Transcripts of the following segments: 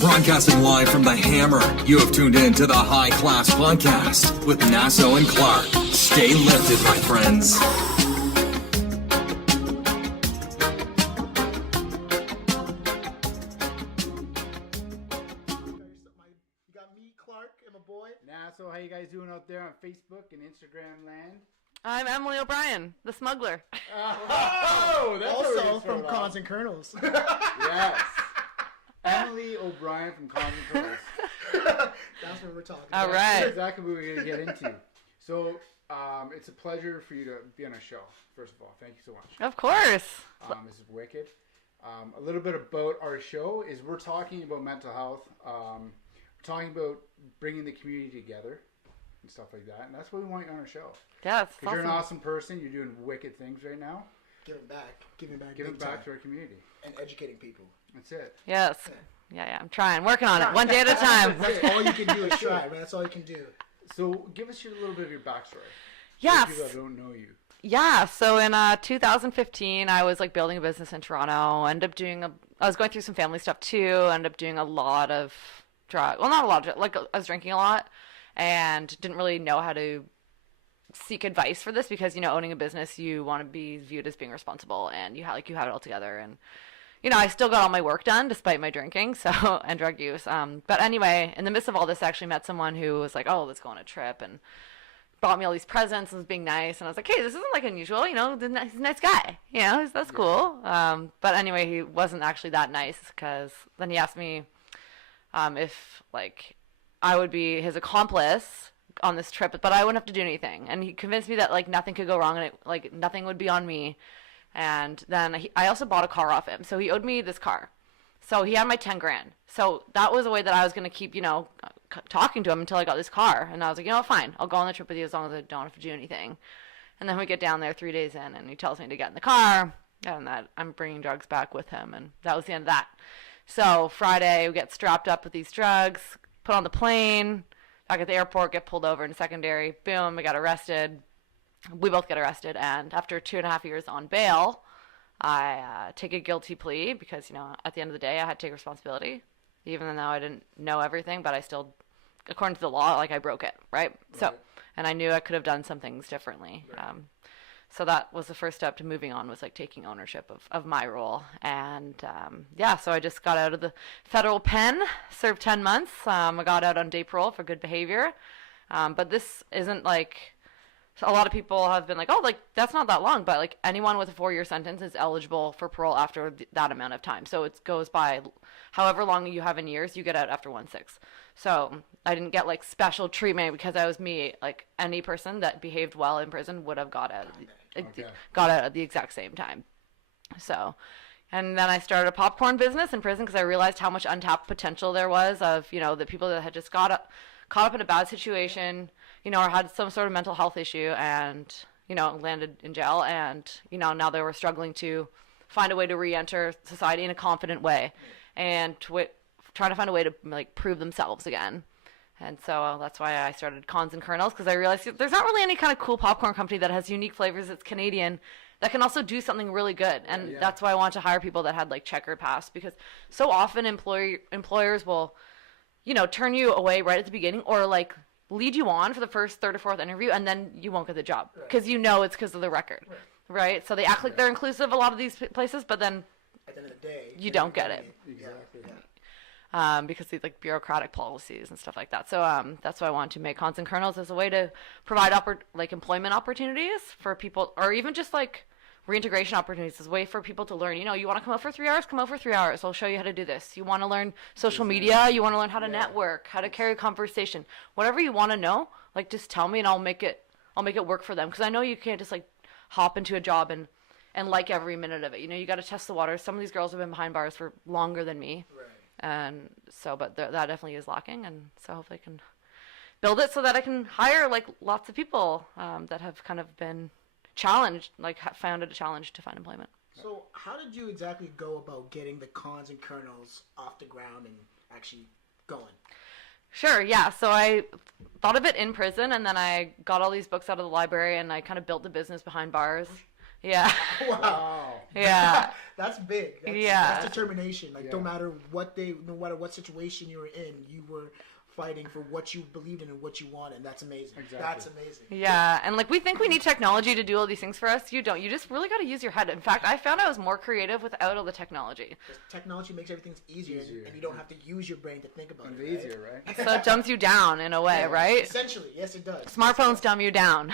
Broadcasting live from the Hammer, you have tuned in to the High Class Podcast with Nasso and Clark. Stay lifted, my friends. You got me, Clark, and my boy. Nasso, how you guys doing out there on Facebook and Instagram land? I'm Emily O'Brien, the smuggler. Oh, that's Also from Cons and Kernals. Yes. Emily O'Brien from Cons and Kernal. That's what we're talking All about. right. That's exactly what we're going to get into. So, it's a pleasure for you to be on our show, first of all. Thank you so much. Of course. This is wicked. A little bit about our show is we're talking about mental health. We're talking about bringing the community together and stuff like that. And that's what we want you on our show. Yeah, it's Because you're an awesome person. You're doing wicked things right now. Giving back. Giving big back time. to our community. And educating people. That's it. Yes. Yeah, I'm trying. Working on it. One day at a time. That's all you can do is try, man. That's all you can do. So, give us a little bit of your backstory. Yes. For people that don't know you. Yeah, so in 2015, I was like building a business in Toronto. I was going through some family stuff too. Ended up doing a lot of drugs. Well, not a lot of drugs. Like I was drinking a lot and didn't really know how to seek advice for this because, you know, owning a business, you want to be viewed as being responsible and you have it all together. And, you know, I still got all my work done despite my drinking, and drug use. But anyway, in the midst of all this, I actually met someone who was like, oh, let's go on a trip, and brought me all these presents and was being nice. And I was like, hey, this isn't like unusual, you know, he's a nice guy, you know, that's cool. But anyway, he wasn't actually that nice because then he asked me if like I would be his accomplice on this trip, but I wouldn't have to do anything. And he convinced me that like nothing could go wrong and like nothing would be on me. And then I also bought a car off him. So he owed me this car. So he had my 10 grand. So that was a way that I was going to keep, you know, talking to him until I got this car. And I was like, you know, fine, I'll go on the trip with you as long as I don't have to do anything. And then we get down there 3 days in and he tells me to get in the car and that I'm bringing drugs back with him. And that was the end of that. So Friday we get strapped up with these drugs, put on the plane, back at the airport, get pulled over in secondary. Boom, we got arrested. We both get arrested. And after 2.5 years on bail, I take a guilty plea because, you know, at the end of the day, I had to take responsibility. Even though I didn't know everything, but I still, according to the law, like I broke it, right? So, and I knew I could have done some things differently. Right. So that was the first step to moving on, was like taking ownership of my role. And so I just got out of the federal pen, served 10 months. I got out on day parole for good behavior. But this isn't like, a lot of people have been like, oh, like that's not that long, but like anyone with a 4-year sentence is eligible for parole after that amount of time. So it goes by however long you have in years, you get out after 1/6. So I didn't get like special treatment because I was me. Like any person that behaved well in prison would have got out at the exact same time. So, and then I started a popcorn business in prison because I realized how much untapped potential there was of, you know, the people that had just caught up in a bad situation, you know, or had some sort of mental health issue and, you know, landed in jail. And, you know, now they were struggling to find a way to re-enter society in a confident way and trying to find a way to, like, prove themselves again. And so that's why I started Cons and Kernals, because I realized there's not really any kind of cool popcorn company that has unique flavors that's Canadian that can also do something really good. And that's why I wanted to hire people that had, like, checkered past, because so often employers will, you know, turn you away right at the beginning or, like, lead you on for the first, third, or fourth interview, and then you won't get the job because you know it's because of the record, right? So they act like they're inclusive a lot of these places, but then at the end of the day, you don't get it. Exactly. Because these like bureaucratic policies and stuff like that. So that's why I wanted to make Cons and Kernals as a way to provide employment opportunities for people, or even just like reintegration opportunities as a way for people to learn. You know, you want to come out for 3 hours, come out for 3 hours. I'll show you how to do this. You want to learn social media, you want to learn how to network, how to carry a conversation, whatever you want to know, like just tell me and I'll make it work for them. Because I know you can't just like hop into a job and like every minute of it. You know, you got to test the waters. Some of these girls have been behind bars for longer than me. Right. And so, but that definitely is lacking. And so hopefully I can build it so that I can hire like lots of people that have kind of been challenged, like found it a challenge to find employment. So how did you exactly go about getting the Cons and Kernals off the ground and actually going? Sure, yeah. So I thought of it in prison, and then I got all these books out of the library, and I kind of built the business behind bars. Yeah. Wow. Yeah. That's big. Yeah. That's determination. Like, Yeah. no matter what situation you were in, you were fighting for what you believed in and what you wanted. And that's amazing. Exactly. That's amazing. Yeah, and like we think we need technology to do all these things for us. You don't. You just really got to use your head. In fact, I found I was more creative without all the technology. Because technology makes everything easier. And you don't have to use your brain to think about And it. Right? easier, right? So it dumbs you down in a way, right? Essentially, yes, it does. Smartphones dumb you down.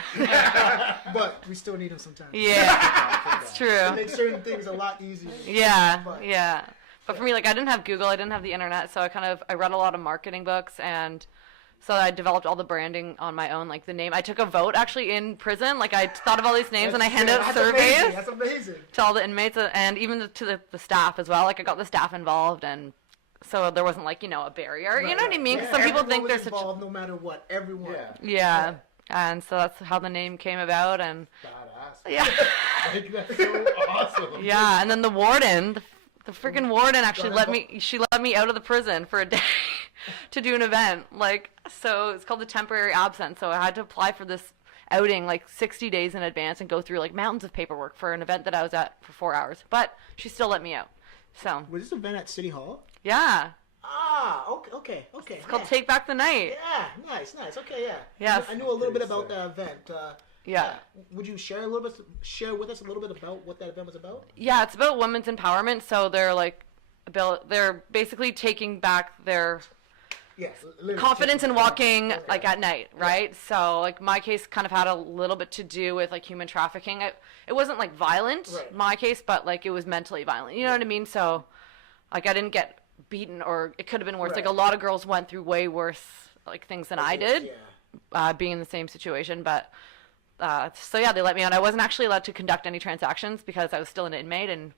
But we still need them sometimes. Yeah, it's true. It makes certain things a lot easier. Yeah, But- yeah. But for me, like I didn't have Google, I didn't have the internet, so I read a lot of marketing books, and so I developed all the branding on my own, like the name. I took a vote actually in prison. Like I thought of all these names and I handed out That's surveys amazing. That's amazing. to all the inmates and even to the staff as well. Like I got the staff involved, and so there wasn't like a barrier. You know what I mean? 'Cause some people Everyone think was there's such involved, no matter what. Everyone. Yeah. yeah. And so that's how the name came about, and Badass. yeah, Like, that's so awesome. yeah. And then the warden, the freaking warden actually let me out of the prison for a day to do an event. Like, so it's called the temporary absence. So I had to apply for this outing like 60 days in advance and go through like mountains of paperwork for an event that I was at for 4 hours. But she still let me out. So Was this event at City Hall? yeah, Ah, okay. it's called Take Back the Night. Yeah, nice. Okay, yeah. Yes. I knew a little bit Pretty about sick. that event. Yeah. Would you share with us a little bit about what that event was about? Yeah, it's about women's empowerment. So they're basically taking back their Yes. literally confidence in taking- walking Okay. like at night, right? So like my case kind of had a little bit to do with like human trafficking. It wasn't like violent, Right. my case, but like it was mentally violent. You know what I mean? So like I didn't get beaten, or it could have been worse. Right. Like a lot of girls went through way worse like things than I did, Yeah. being in the same situation. But so yeah, they let me out. I wasn't actually allowed to conduct any transactions because I was still an inmate, and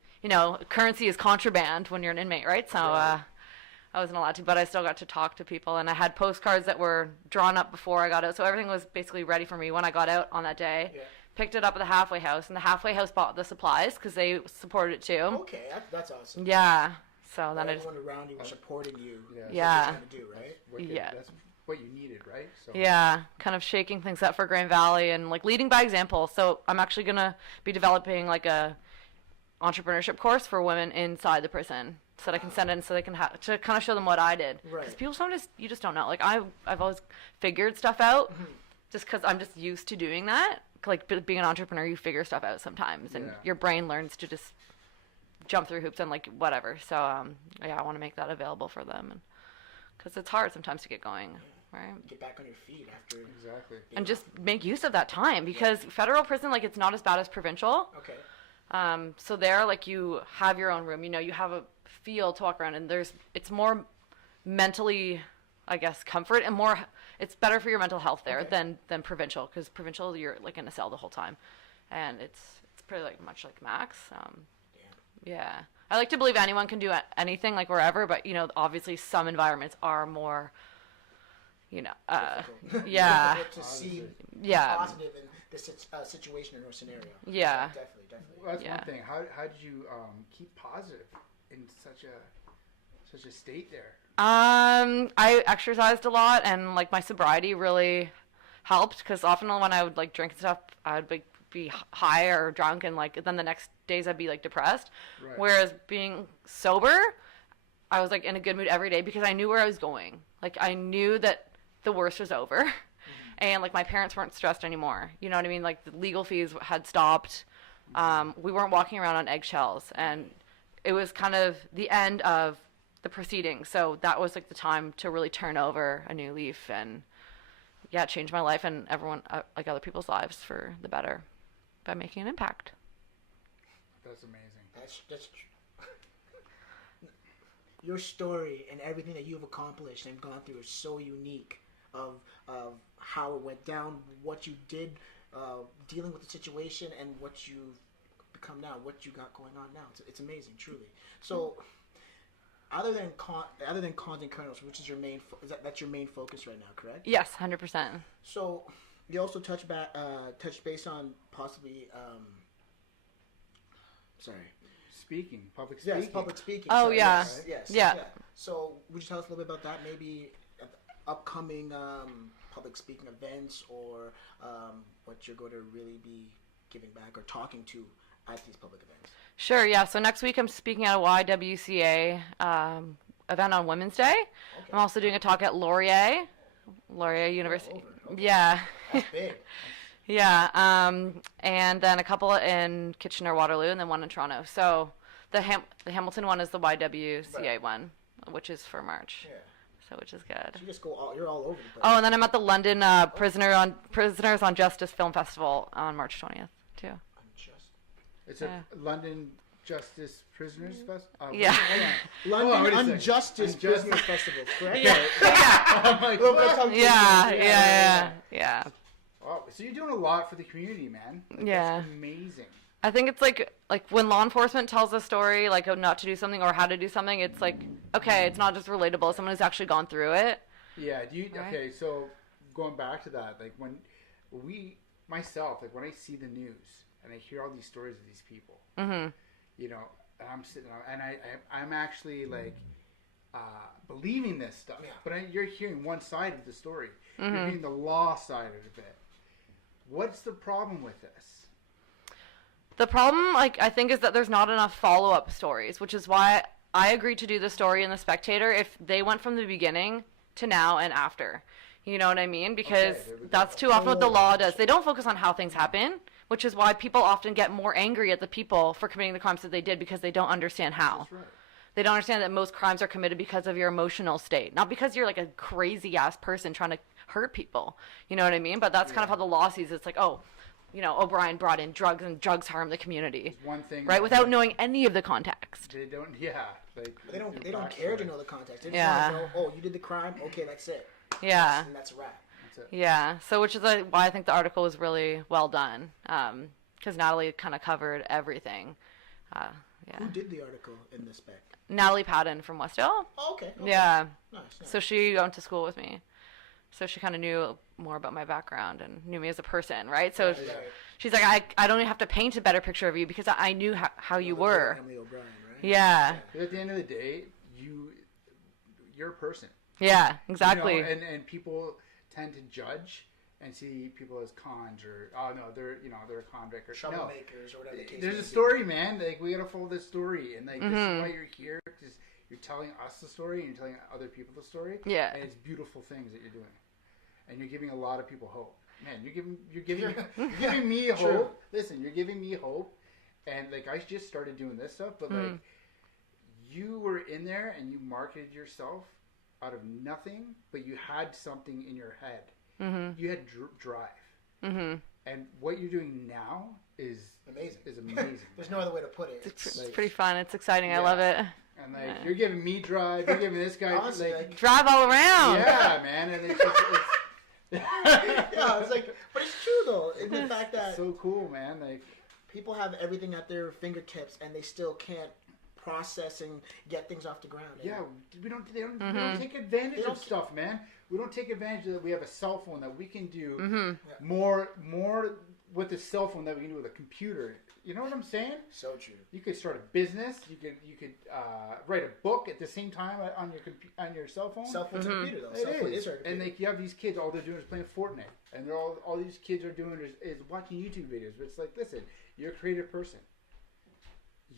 currency is contraband when you're an inmate, right? So I wasn't allowed to, but I still got to talk to people, and I had postcards that were drawn up before I got out, so everything was basically ready for me when I got out on that day. Yeah. Picked it up at the halfway house, and the halfway house bought the supplies because they supported it too. Okay, that's awesome. Yeah. So then I just, Everyone around you was supporting you. Yeah. That's Yeah. what you're trying to do, right? Wicked. Yeah. That's what you needed, right? So yeah, kind of shaking things up for Grand Valley and like leading by example. So I'm actually gonna be developing like a entrepreneurship course for women inside the prison, so that I can send in, so they can to kind of show them what I did. Right. Because people sometimes you just don't know. Like I've always figured stuff out, Mm-hmm. just because I'm just used to doing that. Like being an entrepreneur, you figure stuff out sometimes, and Yeah. your brain learns to just jump through hoops and like whatever. So yeah, I want to make that available for them, and because it's hard sometimes to get going, right? Get back on your feet after. exactly. And just make use of that time, because federal prison, like, it's not as bad as provincial. Okay. So there, like, you have your own room, you have a field to walk around, and it's more mentally, I guess, comfort, and it's better for your mental health there Okay. than provincial, because provincial, you're like in a cell the whole time, and it's pretty like much like max. Yeah. I like to believe anyone can do anything, like wherever, but obviously some environments are more, Difficult. yeah, Difficult to see yeah, positive in this situation or scenario. yeah. Definitely. Well, that's Yeah. one thing. How did you keep positive in such a state there? I exercised a lot, and like my sobriety really helped, because often when I would like drink and stuff, I would be high or drunk, and like then the next days I'd be like depressed. Right. Whereas being sober, I was like in a good mood every day, because I knew where I was going. Like I knew that the worst was over, and like my parents weren't stressed anymore. You know what I mean? Like the legal fees had stopped. We weren't walking around on eggshells, and it was kind of the end of the proceedings. So that was like the time to really turn over a new leaf and change my life and everyone, like other people's lives for the better by making an impact. That's amazing. That's your story and everything that you've accomplished and gone through is so unique of how it went down, what you did dealing with the situation, and what you've become now, what you got going on now. It's amazing, truly. So other than Cons and Kernals, which is your main that's your main focus right now, correct? Yes, 100%. So you also touch base on possibly Public speaking. Yes, public speaking. Oh, sorry, yeah. Yes. Yeah. So, would you tell us a little bit about that? Maybe upcoming public speaking events, or what you're going to really be giving back or talking to at these public events? Sure, yeah. So next week I'm speaking at a YWCA event on Women's Day. Okay. I'm also doing a talk at Laurier University. Okay. Yeah. That's big. Yeah, and then a couple in Kitchener-Waterloo, and then one in Toronto. So the Hamilton one is the YWCA one, which is for March. Yeah. So which is good. So you just you're all over the place. Oh, and then I'm at the London Prisoners on Justice Film Festival on March 20th too. It's a London Justice Prisoners Festival. Yeah. London Unjustice Prisoners Festival, correct? Yeah. Oh my God. Yeah. Oh, so you're doing a lot for the community, man. Yeah. That's amazing. I think it's like when law enforcement tells a story, like not to do something or how to do something, it's like, okay, it's not just relatable. Someone who's actually gone through it. Yeah. Right? Okay, so going back to that, like when when I see the news and I hear all these stories of these people, you know, and I'm sitting and I'm actually like believing this stuff, but you're hearing one side of the story. You're hearing the law side of it. What's the problem with this? The problem, I think, is that there's not enough follow-up stories, which is why I agreed to do the story in The Spectator if they went from the beginning to now and after. You know what I mean? Because that's too often what the law does. They don't focus on how things happen, which is why people often get more angry at the people for committing the crimes that they did because they don't understand how. That's right. They don't understand that most crimes are committed because of your emotional state, not because you're like a crazy-ass person trying to hurt people. You know what I mean? But that's kind of how the law sees it. It's like, oh, you know, O'Brien brought in drugs and drugs harm the community. One thing, right? Without knowing any of the context. They don't. They don't care to know the context. They just Yeah. want to know, oh, you did the crime. Okay, that's it. Yeah. And that's a wrap. That's it. Yeah. So which is why I think the article was really well done, because Natalie kind of covered everything. Yeah. Who did the article in the spec? Natalie Patton from Westdale. Oh, okay. Yeah. Nice. So she went to school with me. So she kind of knew more about my background and knew me as a person, right? So she's like, I don't even have to paint a better picture of you because I knew how you were. Emily O'Brien, right? Yeah. But at the end of the day, you're a person. Yeah, exactly. You know, and people tend to judge and see people as cons or they're a convict or troublemakers or whatever the case. There's a story, man. Like we gotta follow this story, and like this is why you're here. Because you're telling us the story and you're telling other people the story. Yeah. And it's beautiful things that you're doing, and you're giving a lot of people hope. Man, you're giving me hope. True. Listen, you're giving me hope, and like I just started doing this stuff, but like you were in there and you marketed yourself out of nothing, but you had something in your head. You had drive, and what you're doing now is amazing. There's no other way to put it. It's pretty fun. It's exciting. I love it. And like you're giving me drive, you're giving this guy Honestly, like drive all around. Yeah, man, and it's yeah, it's like, but it's true though. In the fact that it's so cool, man. Like people have everything at their fingertips, and they still can't process and get things off the ground. Yeah, we don't take advantage of stuff, man. We don't take advantage that we have a cell phone that we can do more with a cell phone that we can do with a computer. You know what I'm saying? So true. You could start a business. You could write a book at the same time on your cell phone. Cell phone's a computer though. It is. And like you have these kids, all they're doing is playing Fortnite, and they're all these kids are doing is watching YouTube videos. But it's like, listen, you're a creative person.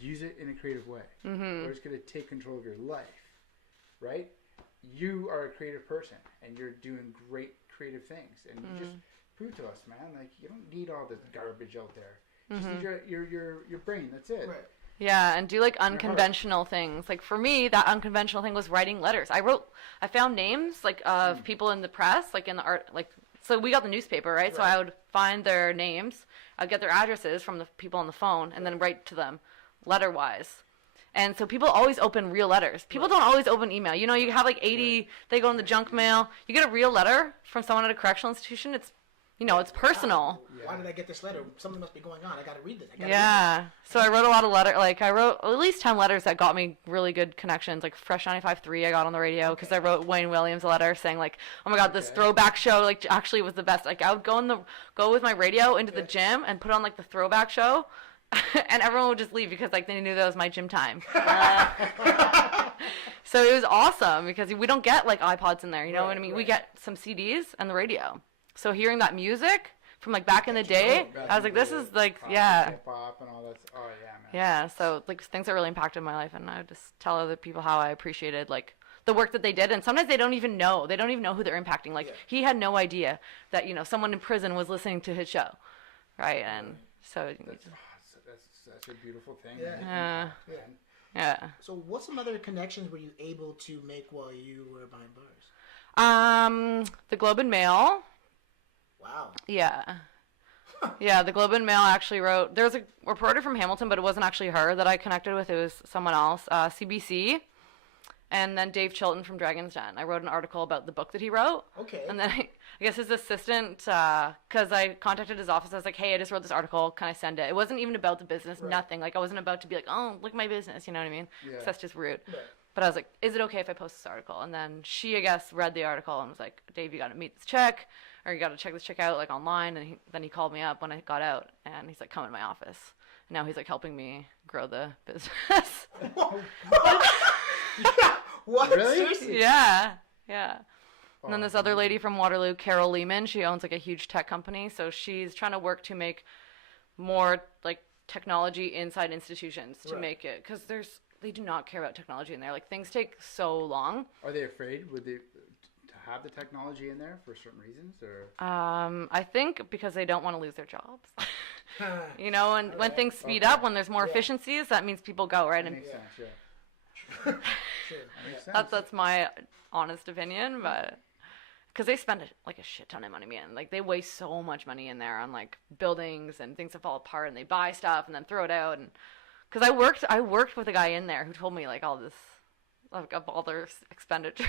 Use it in a creative way, or it's going to take control of your life, right? You are a creative person, and you're doing great creative things, and you just prove to us, man, like you don't need all this garbage out there. Just need your brain. That's it. Right. Yeah, and do like unconventional things. Like for me, that unconventional thing was writing letters. I found names like of people in the press, like in the art, like so we got the newspaper, right? So I would find their names, I'd get their addresses from the people on the phone, and then write to them letter-wise. And so people always open real letters. People don't always open email. You know, you have like 80, they go in the junk mail. You get a real letter from someone at a correctional institution, it's, you know, it's personal. Why did I get this letter? Something must be going on. I got to read this. So I wrote a lot of letters. Like I wrote at least 10 letters that got me really good connections. Like Fresh 95.3 I got on the radio because I wrote Wayne Williams a letter saying like, oh my God, this throwback show like actually was the best. Like I would go with my radio into the gym and put on like the throwback show. And everyone would just leave because like they knew that was my gym time. So it was awesome because we don't get like iPods in there, you know what I mean? We get some CDs and the radio. So hearing that music from like back in the day. I was like, this is like, yeah. Hip hop and all that. Oh yeah, man. Yeah, so like things that really impacted my life, and I would just tell other people how I appreciated like the work that they did, and sometimes they don't even know who they're impacting. Like he had no idea that someone in prison was listening to his show, right? And so That's such a beautiful thing. Yeah. yeah. So what some other connections were you able to make while you were behind bars? The Globe and Mail. Wow. Yeah. Yeah, the Globe and Mail actually wrote, there's a reporter from Hamilton, but it wasn't actually her that I connected with. It was someone else, CBC, and then Dave Chilton from Dragon's Den. I wrote an article about the book that he wrote. Okay. And then I guess his assistant, because I contacted his office, I was like, hey, I just wrote this article. Can I send it? It wasn't even about the business, nothing. Like, I wasn't about to be like, oh, look at my business, you know what I mean? Yeah. 'Cause that's just rude. Right. But I was like, is it okay if I post this article? And then she, I guess, read the article and was like, Dave, you got to meet this chick, or you got to check this chick out, like, online. And then he called me up when I got out, and he's like, come in my office. And now he's, like, helping me grow the business. What? Really? Seriously? Yeah. And then this other lady from Waterloo, Carol Lehman, she owns, like, a huge tech company. So she's trying to work to make more, like, technology inside institutions to make it. Because they do not care about technology in there. Like, things take so long. Are they afraid? Would they to have the technology in there for certain reasons, or? I think because they don't want to lose their jobs. And when things speed up, when there's more efficiencies, that means people go, right? That And makes sense, yeah. Sure. That makes sense. that's my honest opinion, but because they spend a shit ton of money, man. Like, they waste so much money in there on like buildings and things that fall apart, and they buy stuff and then throw it out. And because I worked with a guy in there who told me like all this, like, of all their expenditures,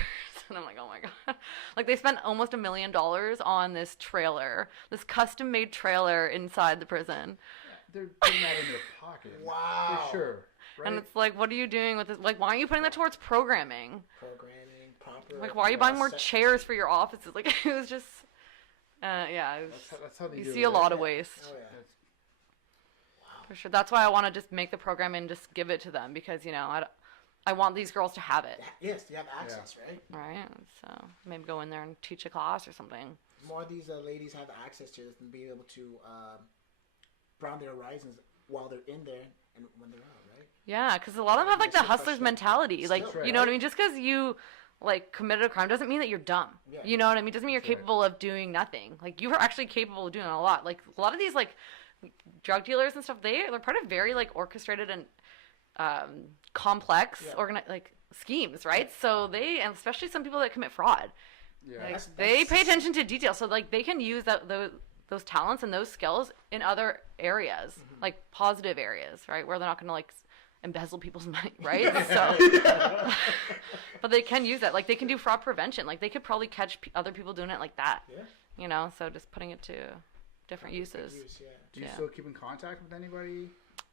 and I'm like, oh my god, like they spent almost $1 million on this trailer, this custom made trailer inside the prison. They're putting that in their pocket. Wow. For sure. Right? And it's like, what are you doing with this? Like, why aren't you putting that towards programming? Programming, proper. Like, why are you buying more chairs for your offices? Like, it was just, it was, That's how they you do see it, a lot right? of waste. Oh yeah. For sure. That's why I want to just make the program and just give it to them, because, I want these girls to have it. Yes, you have access, right? Right? So maybe go in there and teach a class or something. More of these ladies have access to this and be able to broaden their horizons while they're in there and when they're out, right? Yeah, because a lot of them have like the hustler's mentality. Like, Still, you know what I mean? Just because you like committed a crime doesn't mean that you're dumb. Yeah. You know what I mean? Doesn't mean you're capable of doing nothing. Like, you are actually capable of doing a lot. Like, a lot of these like drug dealers and stuff, they're part of very like orchestrated and complex like schemes, right? So and especially some people that commit fraud. Yeah. Like, they pay attention to detail, so like they can use those talents and those skills in other areas, like positive areas, right, where they're not going to like embezzle people's money, right? So, but they can use that. Like, they can do fraud prevention. Like, they could probably catch other people doing it like that. Yeah. So just putting it to different uses. Do you still keep in contact with anybody?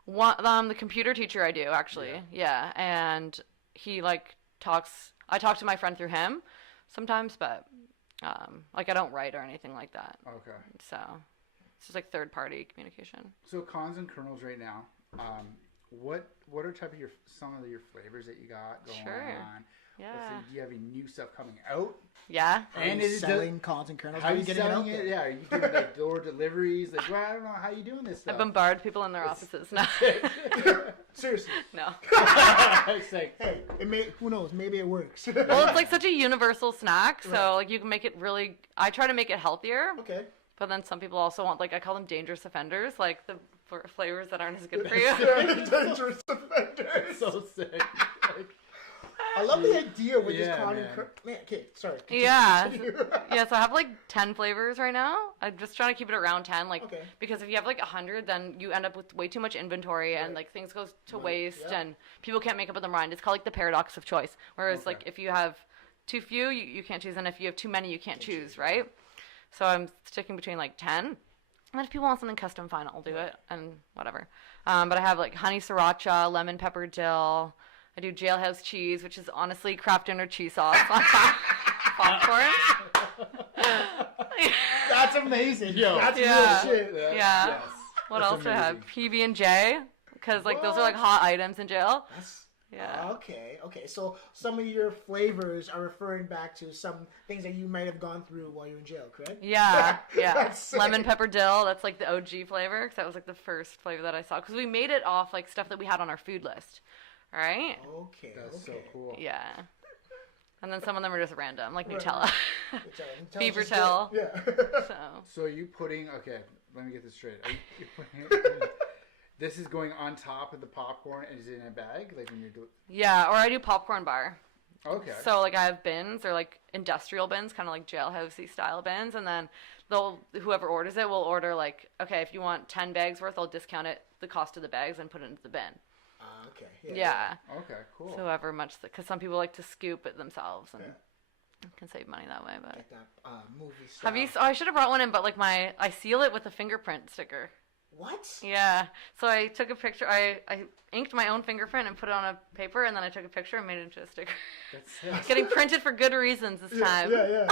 The computer teacher I do, actually. Yeah. And he like I talk to my friend through him sometimes, but like, I don't write or anything like that. Okay. So it's just like third party communication. So Cons and Kernals right now. What are some of your flavors that you got going on? Yeah. Let's say, do you have any new stuff coming out? Yeah. And is selling Cons and Kernals? How are you getting selling it out it? there? Yeah, are you doing like door deliveries? Like, well, I don't know how you doing this I stuff. bombard people in their offices. No. Seriously. No. It's like, Hey, who knows? Maybe it works. Well, it's like such a universal snack, so like you can make it really. I try to make it healthier. Okay. But then some people also want, like, I call them dangerous offenders, like the flavors that aren't as good for you. Dangerous offenders. so sick. Like, I love the idea with this Yeah, Con and man. Kernal. Man, okay, sorry. Yeah. Continue. Yeah, so I have like 10 flavors right now. I'm just trying to keep it around 10, like, Okay. because if you have like 100, then you end up with way too much inventory and like things go to waste and people can't make up their mind. It's called like the paradox of choice. Whereas like if you have too few, you can't choose, and if you have too many, you can't choose, right? So I'm sticking between like 10. And then if people want something custom, fine, I'll do it and whatever. But I have like honey sriracha, lemon pepper dill. I do jailhouse cheese, which is honestly Kraft Dinner cheese sauce on popcorn. That's amazing. Yo. That's Yeah. real shit. Yeah. Yes. What That's else do I have? amazing. PB&J, because like those are like hot items in jail. Yeah. Okay. So some of your flavors are referring back to some things that you might have gone through while you were in jail, correct? Yeah. That's sick. Lemon pepper dill. That's like the OG flavor, because that was like the first flavor that I saw. Because we made it off like stuff that we had on our food list. All right. Okay. That's so cool. Yeah. And then some of them are just random, like Nutella. Nutella's Fever just tell. good. Yeah. So are you putting? Okay, let me get this straight. You're putting, this is going on top of the popcorn and is it in a bag, like when you're doing? Yeah, or I do popcorn bar. Okay. So like I have bins, or like industrial bins, kind of like jailhousey style bins, and then whoever orders it will order like, okay, if you want 10 bags worth, I'll discount it the cost of the bags and put it into the bin. Okay. Yeah. Okay, cool. So however much, because some people like to scoop it themselves and can save money that way. But Like that movie style. have you? Oh, I should have brought one in, but like I seal it with a fingerprint sticker. What? Yeah. So I took a picture. I inked my own fingerprint and put it on a paper, and then I took a picture and made it into a sticker. That's Getting printed for good reasons this time. Yeah.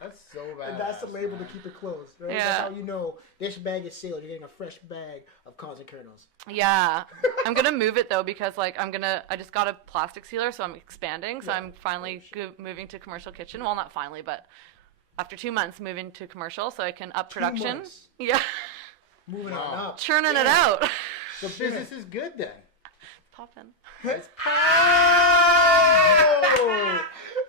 That's so bad. And that's the label to keep it closed, right? Yeah. That's how you know this bag is sealed. You're getting a fresh bag of Cons and Kernals. Yeah. I'm gonna move it though, because like I just got a plastic sealer, so I'm expanding. So Yeah. I'm finally moving to commercial kitchen. Well, not finally, but after 2 months, moving to commercial, so I can up 2 production. months. Yeah. Moving on up. Churning it out. So business is good then. Poppin'. Oh!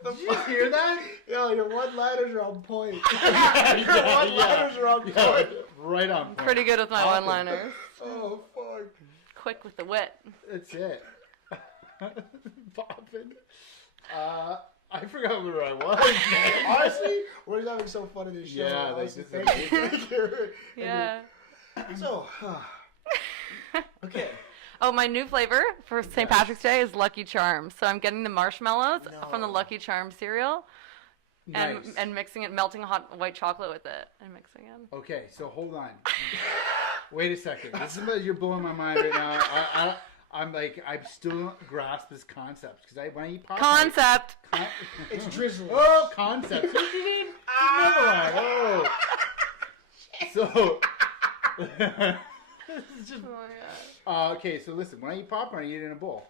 Did you hear that? Yo, your one-liners are on point. Your one-liners are on point. Right on point. Pretty good with my Poppin'. one-liners. Oh, fuck. Quick with the wit. That's it. Poppin'. I forgot where I was, man. Honestly, we're having so fun in this show. Yeah, Honestly, this is thank you. Thank you. Yeah. So, okay. Oh, my new flavor for St. Patrick's Day is Lucky Charms. So I'm getting the marshmallows from the No. Lucky Charms cereal Nice. and mixing it, melting hot white chocolate with it and mixing it. Okay, so hold on. Wait a second. This is you're blowing my mind right now. I'm like, I still don't grasp this concept because when I eat popcorn. Concept. It's drizzling. Oh, concept. Another one. Oh. So. This is just, Oh my god. okay, so listen. When I eat popcorn, I eat it in a bowl,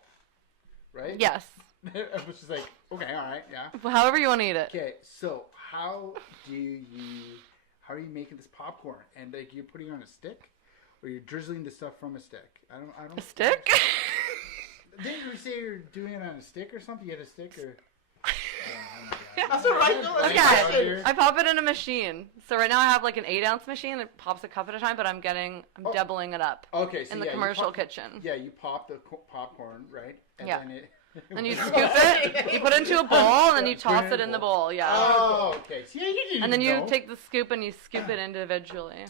right? Yes. I was just like, okay, all right, yeah. However you want to eat it. Okay, so how are you making this popcorn? And like you're putting it on a stick, or you're drizzling the stuff from a stick? I don't. A stick? Didn't you say you're doing it on a stick or something? You had a stick or? That's all right. No, Look at it. I pop it in a machine. So right now I have like an 8-ounce machine that pops a cup at a time, but I'm doubling it up. Okay, so in the yeah, commercial kitchen. Yeah, you pop the popcorn, right? And Yeah. Then it. Then you scoop it, you put it into a bowl, and then you toss it in the bowl. Yeah. Oh, okay. See, you didn't And then you know. take the scoop and you scoop it individually.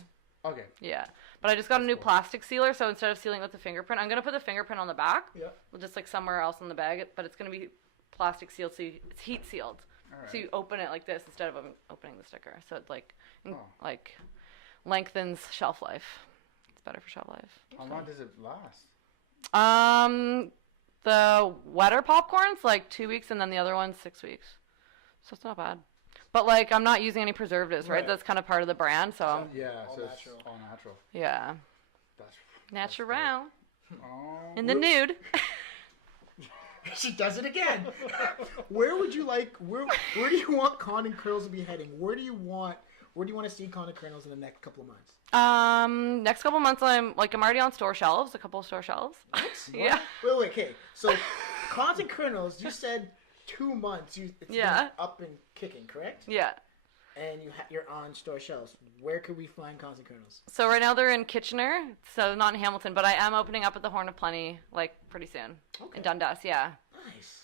Okay. Yeah. But I just got a new plastic sealer, so instead of sealing with the fingerprint, I'm going to put the fingerprint on the back. Yeah. Just like somewhere else on the bag, but it's going to be plastic sealed, so it's heat sealed. All right. So you open it like this instead of opening the sticker. So it like Oh. lengthens shelf life. It's better for shelf life. How long does it last? The wetter popcorn's like 2 weeks, and then the other one's 6 weeks. So it's not bad. But like I'm not using any preservatives, right? Right. That's kind of part of the brand. So Yeah, all so natural. it's all natural. yeah, That's natural Oh. in the nude. She does it again. Where would you like? Where do you want Con and Kernals to be heading? Where do you want to see Con and Kernals in the next couple of months? Next couple months I'm already on store shelves, a couple of store shelves. What? Yeah. Wait. Okay. So, Cons and Kernals, you said 2 months. It's Yeah. been up and kicking, correct? Yeah. And you're on store shelves. Where could we find Cons and Kernals? So right now they're in Kitchener, so not in Hamilton, but I am opening up at the Horn of Plenty like pretty soon in Dundas. Yeah. Nice.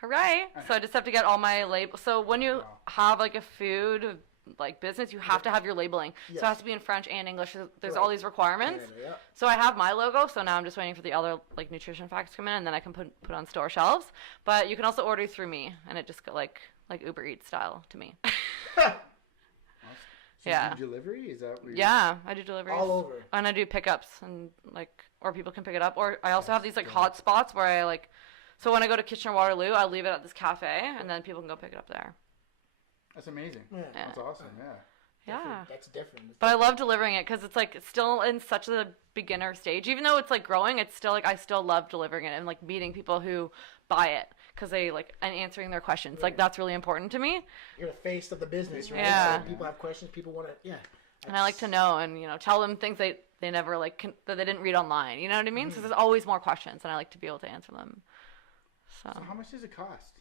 Hooray! So I just have to get all my labels. So when you have like a food like business, you have to have your labeling. So it has to be in French and English. There's all these requirements. Yeah. So I have my logo. So now I'm just waiting for the other like nutrition facts to come in, and then I can put on store shelves. But you can also order through me, and it just go like Uber Eats style to me. So Yeah. you do delivery? Is that where Yeah, I do deliveries All over. and I do pickups, and like, or people can pick it up. Or I also have these like hot spots where I like. So when I go to Kitchener Waterloo, I leave it at this cafe, and then people can go pick it up there. That's amazing. Yeah. That's awesome. Yeah. Yeah. That's different. But I love delivering it because it's like it's still in such a beginner stage. Even though it's like growing, it's still like I still love delivering it and like meeting people who buy it because they like and answering their questions. Like that's really important to me. You're the face of the business, right? Yeah. So people have questions. People want to, And I like to know and tell them things they never like that they didn't read online. You know what I mean? So there's always more questions, and I like to be able to answer them. So how much does it cost?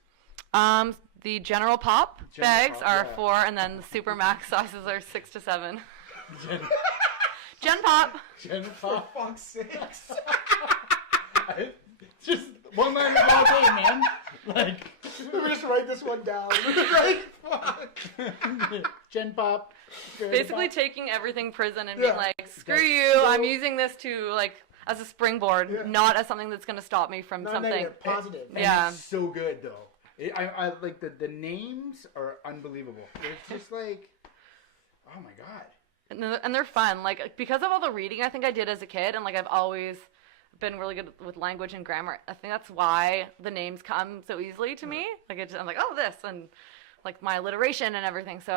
The general pop bags Pop, are yeah. $4, and then the super max sizes are $6 to $7. Gen pop. for fuck's sakes. Just one line all day, man. Like, Let me just write this one down. Right? Fuck. Gen Pop. Basically taking everything prison and being Yeah. like, screw That's you, so- I'm using this to like as a springboard, not as something that's going to stop me from Not something. negative, positive. And Yeah. it's so good though. I like the names are unbelievable. It's just like, oh my god. And they're fun, like because of all the reading I think I did as a kid, and like I've always been really good with language and grammar. I think that's why the names come so easily to me. Like I'm like, oh, this, and like my alliteration and everything. So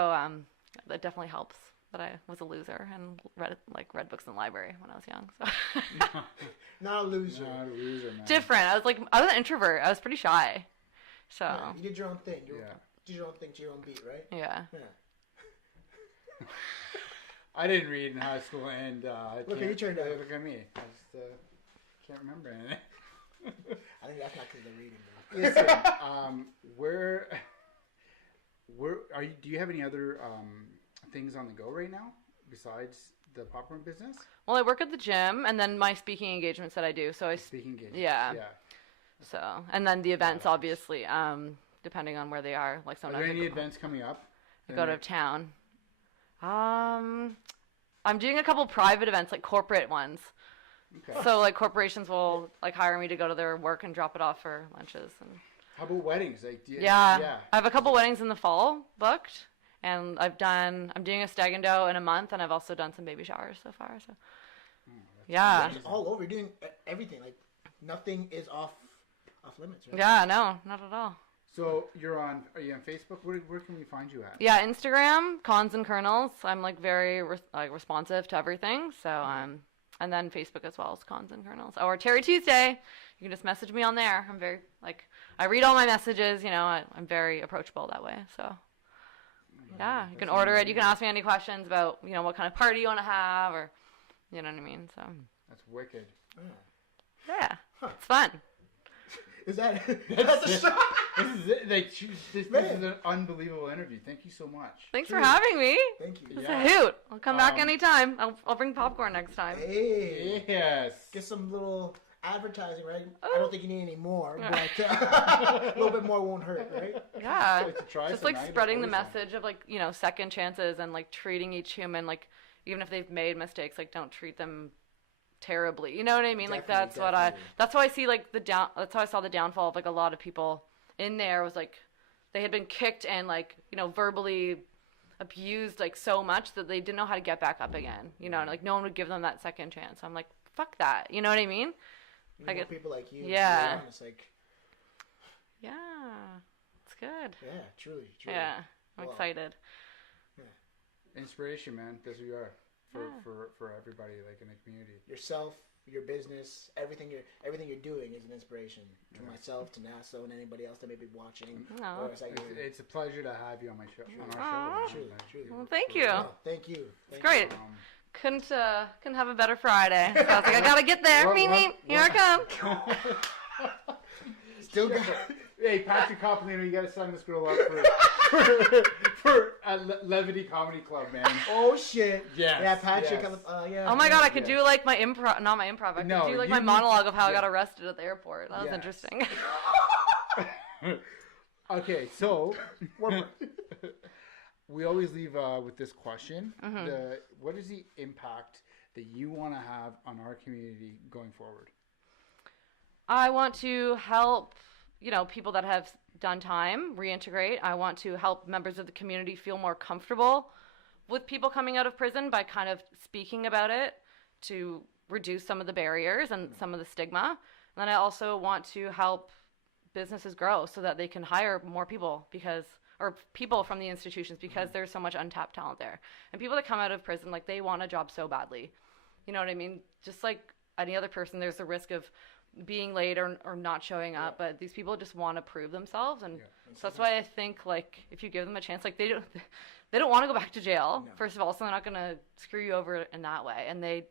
that definitely helps that I was a loser and read books in the library when I was young. So Not a loser. Not a loser, man. different. I was an introvert. I was pretty shy. So Yeah, you did your own thing. You Yeah. did your own thing to your own beat, right? yeah. Yeah. I didn't read in high school, and Look at you turned out. Look at me. I just can't remember anything. I think that's not because they're reading, though. Listen, where are you? Do you have any other things on the go right now besides the popcorn business? Well, I work at the gym, and then my speaking engagements that I do. So Speaking engagements. Yeah. Yeah. So, and then the events, obviously, depending on where they are. Like Are sometimes there any I events coming up? go out of town. I'm doing a couple private events, like corporate ones. Okay. So, like corporations will like hire me to go to their work and drop it off for lunches. And How about weddings? Like, yeah, I have a couple weddings in the fall booked, and I'm doing a stag and doe in a month, and I've also done some baby showers so far. So, yeah. It's all over. You're doing everything. Like, nothing is off limits, right? Yeah, no, not at all. So are you on Facebook? Where can we find you at? Yeah, Instagram, Cons and Kernals. I'm like very responsive to everything. So and then Facebook as well as Cons and Kernals. Or Terry Tuesday. You can just message me on there. I'm very I read all my messages. I'm very approachable that way. So yeah, you can order it. You can ask me any questions about what kind of party you want to have, or you know what I mean. So That's wicked. yeah, it's fun. Is that that's a shot? This is it. This is an unbelievable interview. Thank you so much. Thanks for having me. Thank you. It's a hoot. I'll come back anytime. I'll bring popcorn next time. Hey, Yes. get some little advertising, right? Oh. I don't think you need any more, but a little bit more won't hurt, right? Yeah, Like to try just some, like I spreading the always want- message of second chances and like treating each human even if they've made mistakes, don't treat them terribly. You know what I mean? Definitely, That's why I see that's how I saw the downfall of a lot of people in there was they had been kicked and verbally abused so much that they didn't know how to get back up again. No one would give them that second chance. I'm like, fuck that. You know what I mean? You want people like you. Yeah. To be honest, Yeah, it's good. yeah, truly. Yeah, I'm Wow. excited. Inspiration, man. That's who you are for everybody in the community. Yourself, your business, everything you're doing is an inspiration to myself, to NASA, and anybody else that may be watching. Aw. Or it's like, It's a pleasure to have you on my show. On our Aw. show. truly, man. truly. Well, thank you. No, thank you. It's great. Um, Couldn't have a better Friday. So I was like, I gotta get there. What- Meep, what- meep. Here I come. Still got Hey, Patrick Coppolino, you gotta sign this girl up for a Levity Comedy Club, man. Oh shit! Yes, Yeah, Patrick. yes. Yeah. Oh my god, I could Yeah. do my improv, not my improv. I could No, do you my need- monologue of how I yeah. got arrested at the airport. That was Yes. interesting. Okay, so we always leave with this question: what is the impact that you want to have on our community going forward? I want to help, people that have done time reintegrate. I want to help members of the community feel more comfortable with people coming out of prison by kind of speaking about it to reduce some of the barriers and some of the stigma. And then I also want to help businesses grow so that they can hire more people or people from the institutions because there's so much untapped talent there. And people that come out of prison, like, they want a job so badly. You know what I mean? Just like any other person, there's the risk of being late or not showing up, but these people just want to prove themselves, and so that's why I think, like, if you give them a chance, like, they don't want to go back to jail, first of all, so they're not going to screw you over in that way, and they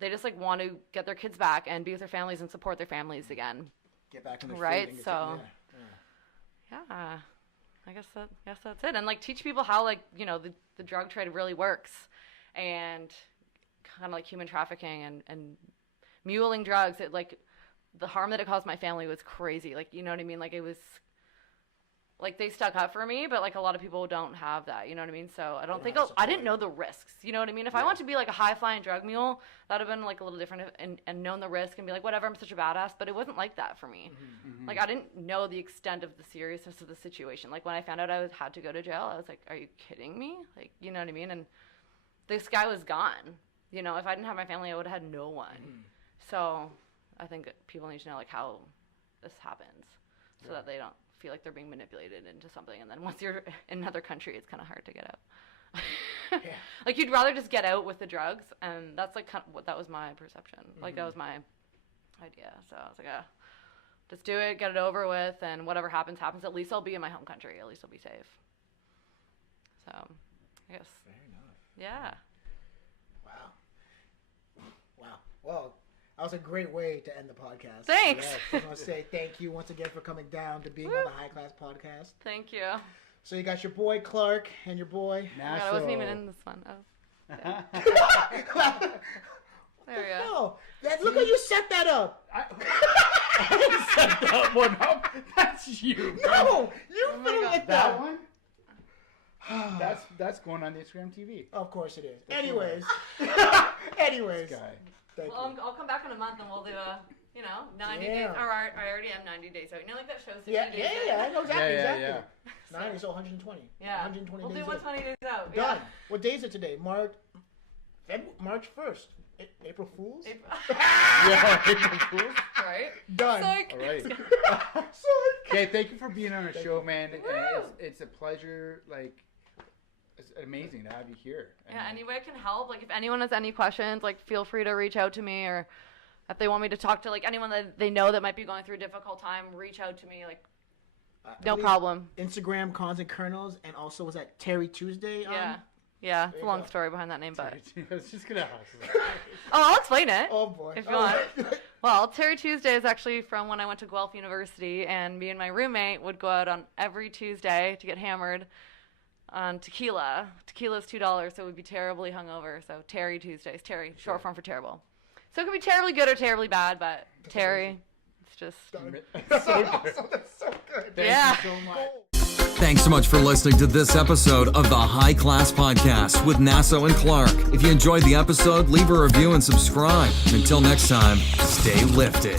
just, like, want to get their kids back and be with their families and support their families again. Get back in the right, field and so yeah, I guess that's it, and, like, teach people how, like, you know, the drug trade really works, and kind of like human trafficking and muling drugs. It, like, the harm that it caused my family was crazy. Like, you know what I mean? Like, it was, like, they stuck up for me, but, like, a lot of people don't have that, you know what I mean? So I didn't know the risks, you know what I mean? If I want to be, like, a high-flying drug mule, that would have been, like, a little different and known the risk and be like, whatever, I'm such a badass, but it wasn't like that for me. Like, I didn't know the extent of the seriousness of the situation. Like, when I found out I had to go to jail, I was like, are you kidding me? Like, you know what I mean? And this guy was gone. You know, if I didn't have my family, I would have had no one. So I think people need to know, like, how this happens so that they don't feel like they're being manipulated into something. And then once you're in another country, it's kind of hard to get out. Like, you'd rather just get out with the drugs. And that's, like, kind of what that was my perception. Like, that was my idea. So I was like, just do it, get it over with, and whatever happens, happens. At least I'll be in my home country. At least I'll be safe. So I guess. Fair enough. Yeah. Wow. Well, that was a great way to end the podcast. Thanks. Yes, I just want to say thank you once again for coming down to being on the High Class Podcast. Thank you. So you got your boy Clark and your boy. Oh God, I wasn't even in this one. Oh. There we go. No, look how you set that up. I didn't set that one up. That's you. No, you put it like that one. That's going on the Instagram TV. Of course it is. Anyways, anyways. This guy. Thank Well, you. I'll come back in a month and we'll do a, 90 Yeah. days. Or I already am 90 days out. You know, like that show, 60 Yeah, days yeah, out? I know exactly. Yeah. 90, so 120. Yeah. 120 We'll days do in. 120 days out. Done. Yeah. What day is it today? March 1st. April Fools? Yeah, April Fools. Right? Done. Psych. All right. Psych. Okay, thank you for being on our show, man. And it's a pleasure. Like, it's amazing to have you here. And Yeah, any way I can help. Like, if anyone has any questions, like, feel free to reach out to me, or if they want me to talk to, like, anyone that they know that might be going through a difficult time, reach out to me. Like, no problem. Instagram, Cons and Kernals, and also was that Terry Tuesday? Yeah, it's a long story behind that name, but I was just gonna ask. I'll explain it. Oh boy. If you want. Well, Terry Tuesday is actually from when I went to Guelph University, and me and my roommate would go out on every Tuesday to get hammered on tequila. Tequila's $2, so it would be terribly hungover. So Terry Tuesdays. Terry, short form for terrible. So it could be terribly good or terribly bad, but Terry, it's just So good. That's so good. Thank you so much. Thanks so much for listening to this episode of the High Class Podcast with Nasso and Clark. If you enjoyed the episode, leave a review and subscribe. Until next time, stay lifted.